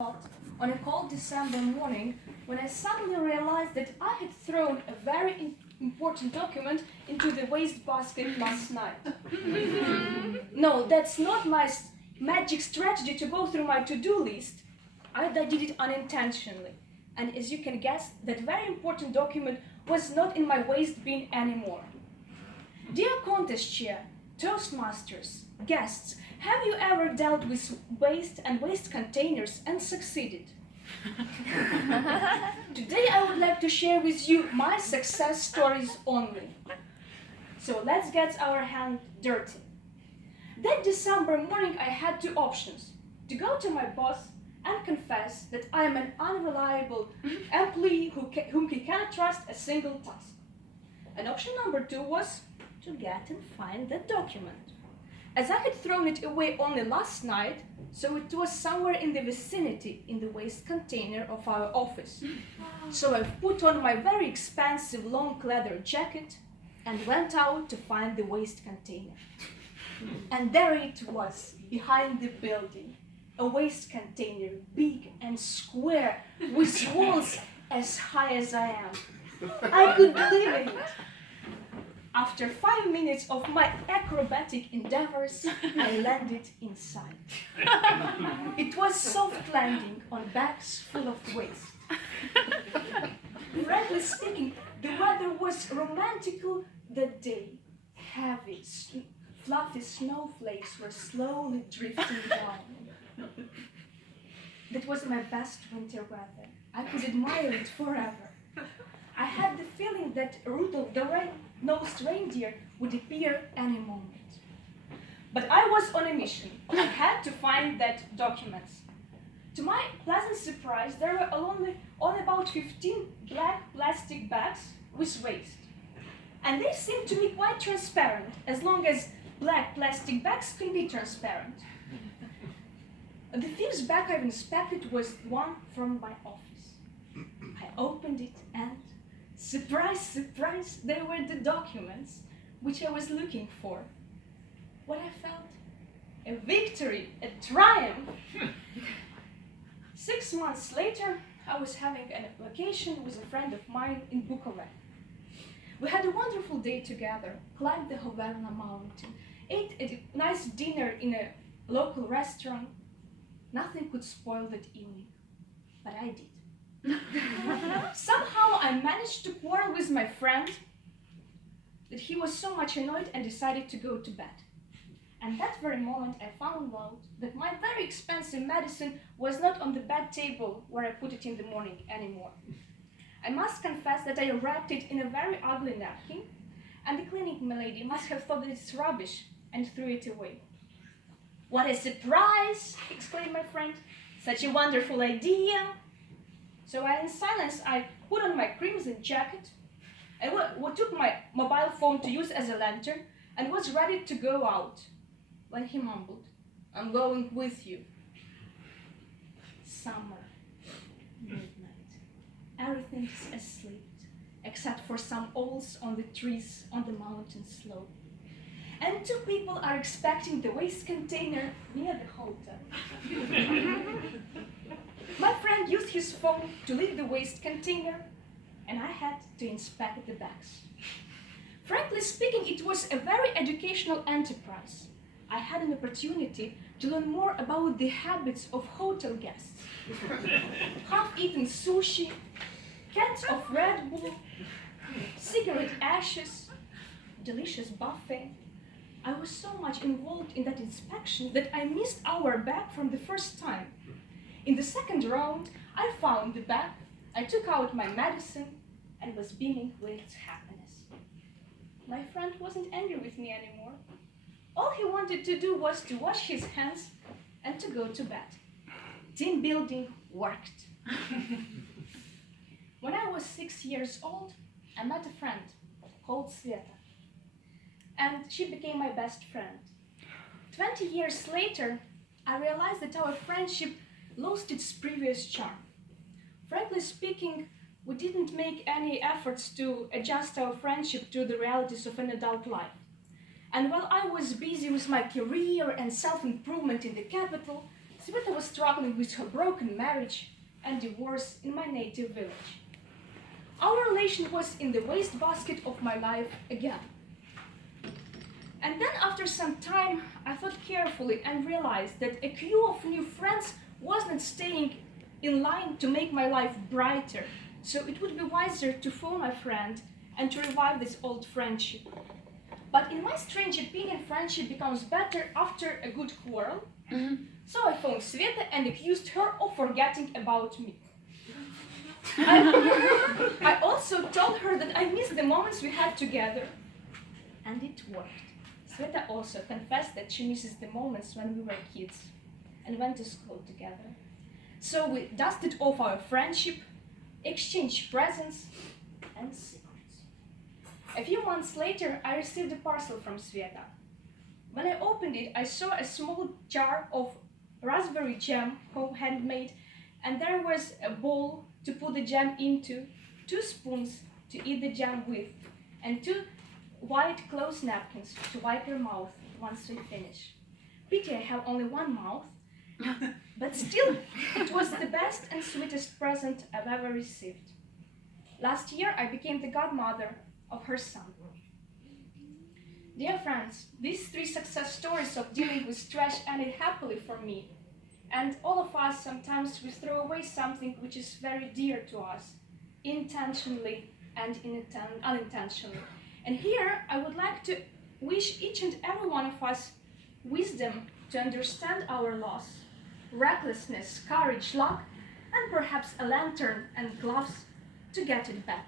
on a cold December morning when I suddenly realized that I had thrown a very important document into the wastebasket last night. No, that's not my magic strategy to go through my to-do list. I did it unintentionally. And as you can guess, that very important document was not in my waste bin anymore. Dear contest chair, Toastmasters, guests, have you ever dealt with waste and waste containers and succeeded? Today I would like to share with you my success stories only. So let's get our hands dirty. That December morning I had two options: to go to my boss and confess that I am an unreliable employee whom he cannot trust a single task. And option number two was to get and find that document. As I had thrown it away only last night, so it was somewhere in the vicinity in the waste container of our office. So I put on my very expensive long leather jacket and went out to find the waste container. And there it was, behind the building, a waste container, big and square, with walls as high as I am. I could believe it. After 5 minutes of my acrobatic endeavors, I landed inside. It was soft landing on bags full of waste. Frankly speaking, the weather was romantical that day. Heavy, fluffy snowflakes were slowly drifting down. That was my best winter weather. I could admire it forever. I had the feeling that Rudolph the red-nosed reindeer would appear any moment. But I was on a mission. I had to find that document. To my pleasant surprise, there were only about 15 black plastic bags with waste. And they seemed to me quite transparent, as long as black plastic bags can be transparent. The first bag I've inspected was one from my office. I opened it and, surprise, surprise, they were the documents which I was looking for. What I felt? A victory, a triumph. 6 months later, I was having an vacation with a friend of mine in Bukovan. We had a wonderful day together, climbed the Hoverna mountain, ate a nice dinner in a local restaurant. Nothing could spoil that evening, but I did. Somehow I managed to quarrel with my friend that he was so much annoyed and decided to go to bed. And that very moment I found out that my very expensive medicine was not on the bed table where I put it in the morning anymore. I must confess that I wrapped it in a very ugly napkin, and the cleaning lady must have thought that it's rubbish and threw it away. "What a surprise!" exclaimed my friend. "Such a wonderful idea!" So in silence, I put on my crimson jacket, I took my mobile phone to use as a lantern, and was ready to go out, when he mumbled, "I'm going with you." Summer, midnight, everything's asleep, except for some owls on the trees on the mountain slope. And two people are expecting the waste container near the hotel. My friend used his phone to leave the waste container, and I had to inspect the bags. Frankly speaking, it was a very educational enterprise. I had an opportunity to learn more about the habits of hotel guests. Half-eaten sushi, cans of Red Bull, cigarette ashes, delicious buffet. I was so much involved in that inspection that I missed our bag from the first time. In the second round, I found the bag, I took out my medicine, and was beaming with happiness. My friend wasn't angry with me anymore. All he wanted to do was to wash his hands and to go to bed. Team building worked. When I was 6 years old, I met a friend called Sveta, and she became my best friend. 20 years later, I realized that our friendship lost its previous charm. Frankly speaking, we didn't make any efforts to adjust our friendship to the realities of an adult life. And while I was busy with my career and self-improvement in the capital, Sveta was struggling with her broken marriage and divorce in my native village. Our relation was in the wastebasket of my life again. And then after some time, I thought carefully and realized that a queue of new friends wasn't staying in line to make my life brighter. So it would be wiser to phone my friend and to revive this old friendship. But in my strange opinion, friendship becomes better after a good quarrel. So I phoned Sveta and accused her of forgetting about me. I also told her that I missed the moments we had together. And it worked. Sveta also confessed that she misses the moments when we were kids and went to school together. So we dusted off our friendship, exchanged presents and secrets. A few months later, I received a parcel from Sveta. When I opened it, I saw a small jar of raspberry jam, home handmade, and there was a bowl to put the jam into, 2 spoons to eat the jam with, and 2 white cloth napkins to wipe your mouth once we finish. Pity I have only one mouth, but still, it was the best and sweetest present I've ever received. Last year, I became the godmother of her son. Dear friends, these 3 success stories of dealing with trash ended happily for me. And all of us, sometimes we throw away something which is very dear to us, intentionally and unintentionally. And here, I would like to wish each and every one of us wisdom to understand our loss, recklessness, courage, luck, and perhaps a lantern and gloves to get it back.